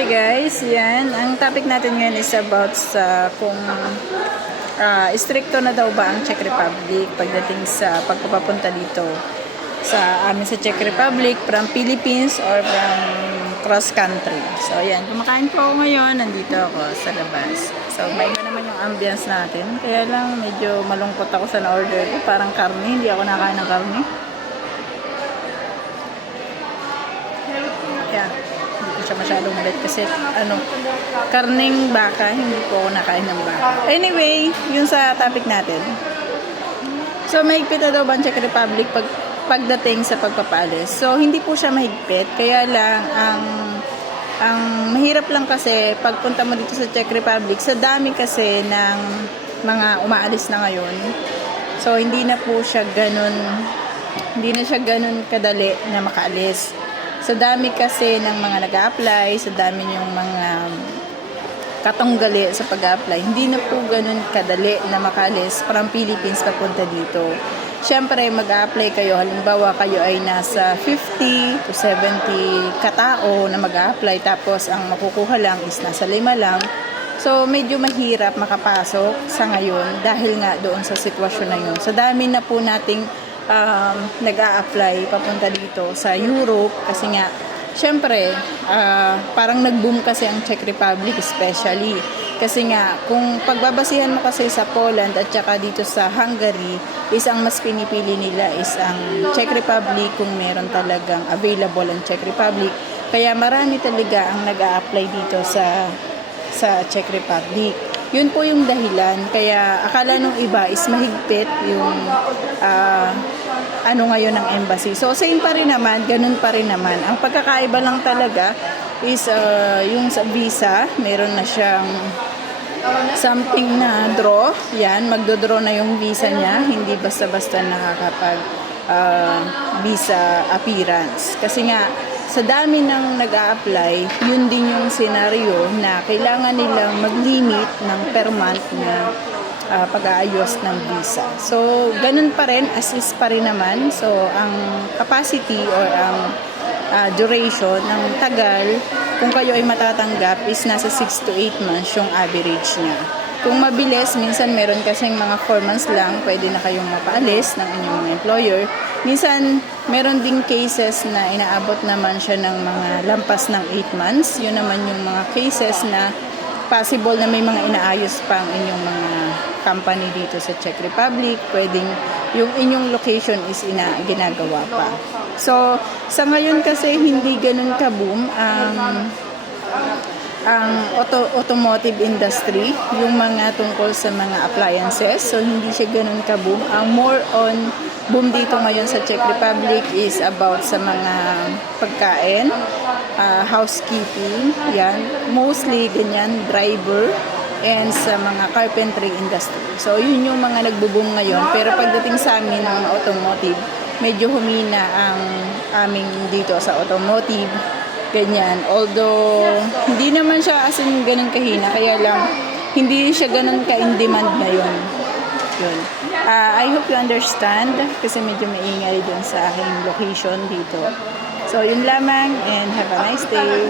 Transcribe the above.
Hi guys, yan. Ang topic natin ngayon is about sa kung ah, stricto na daw ba ang Czech Republic pagdating sa pagpapapunta dito sa amin sa Czech Republic from Philippines or from cross country. So yan, kumakain po ako ngayon, nandito ako sa labas. So may naman yung ambience natin. Kaya lang medyo malungkot ako sa na-order ko. Parang karne, hindi ako nakain ng karne. Kaya, hindi ko siya masyadong malit kasi, ano, karning baka, hindi po ako nakain ng baka. Anyway, yun sa topic natin. So, mahigpit na daw ba Czech Republic pag, pagdating sa pagpapalis? So, hindi po siya mahigpit. Kaya lang, ang ang mahirap lang kasi pagpunta mo dito sa Czech Republic, sa dami kasi ng mga umaalis na ngayon. So, hindi na po siya ganun, hindi na siya ganun kadali na makaalis. Sa dami kasi ng mga nag apply sa dami yung mga katunggali sa pag-apply, hindi na po ganun kadali na makalis from Philippines papunta dito. Siyempre, mag-apply kayo, halimbawa kayo ay nasa 50 to 70 katao na mag-apply tapos ang makukuha lang is nasa lima lang. So, medyo mahirap makapasok sa ngayon dahil nga doon sa sitwasyon na yun. Sa dami na po nating um, nag-a-apply papunta dito sa Europe kasi nga syempre ah, parang nag-boom kasi ang Czech Republic especially. Kasi nga kung pagbabasihan mo kasi sa Poland at saka dito sa Hungary is ang mas pinipili nila is ang Czech Republic kung meron talagang available ang Czech Republic. Kaya marami talaga ang nag-a-apply dito sa sa Czech Republic yun po yung dahilan. Kaya akala nung iba is mahigpit yung ah, ano ngayon ng embassy. So same pa rin naman, ganun pa rin naman. Ang pagkakaiba lang talaga is ah, yung sa visa, meron na siyang something na draw. Yan, magdodraw na yung visa niya. Hindi basta-basta nakakapag ah, visa appearance. Kasi nga, sa dami ng nag apply yun din yung senaryo na kailangan nilang mag-limit ng per month na ah, pag-aayos ng visa. So, ganun pa rin, assist pa rin naman. So, ang capacity or ang ah, duration ng tagal, kung kayo ay matatanggap, is nasa 6 to 8 months yung average niya. Kung mabilis, minsan meron kasing mga 4 months lang, pwede na kayong mapaalis ng inyong employer. Minsan, meron ding cases na inaabot naman siya ng mga lampas ng 8 months. Yun naman yung mga cases na possible na may mga inaayos pa ang inyong mga company dito sa Czech Republic. Pwedeng yung inyong location is ina, ginagawa pa. So, sa ngayon kasi hindi ganun ka-boom ang ang auto, automotive industry, yung mga tungkol sa mga appliances. So, hindi siya ganun ka-boom. Ang more on boom dito ngayon sa Czech Republic is about sa mga pagkain, ah, housekeeping, yan. Mostly, ganyan, driver, and sa mga carpentry industry. So, yun yung mga nagbo-boom ngayon. Pero pagdating sa amin ng automotive, medyo humina ang aming dito sa automotive ganyan. Although, hindi naman siya as in ganun kahina, kaya lang, hindi siya ganun ka-in demand na yun. Yun. Ah, I hope you understand, kasi medyo maingay dun sa aking location dito. So, yun lamang, and have a nice day.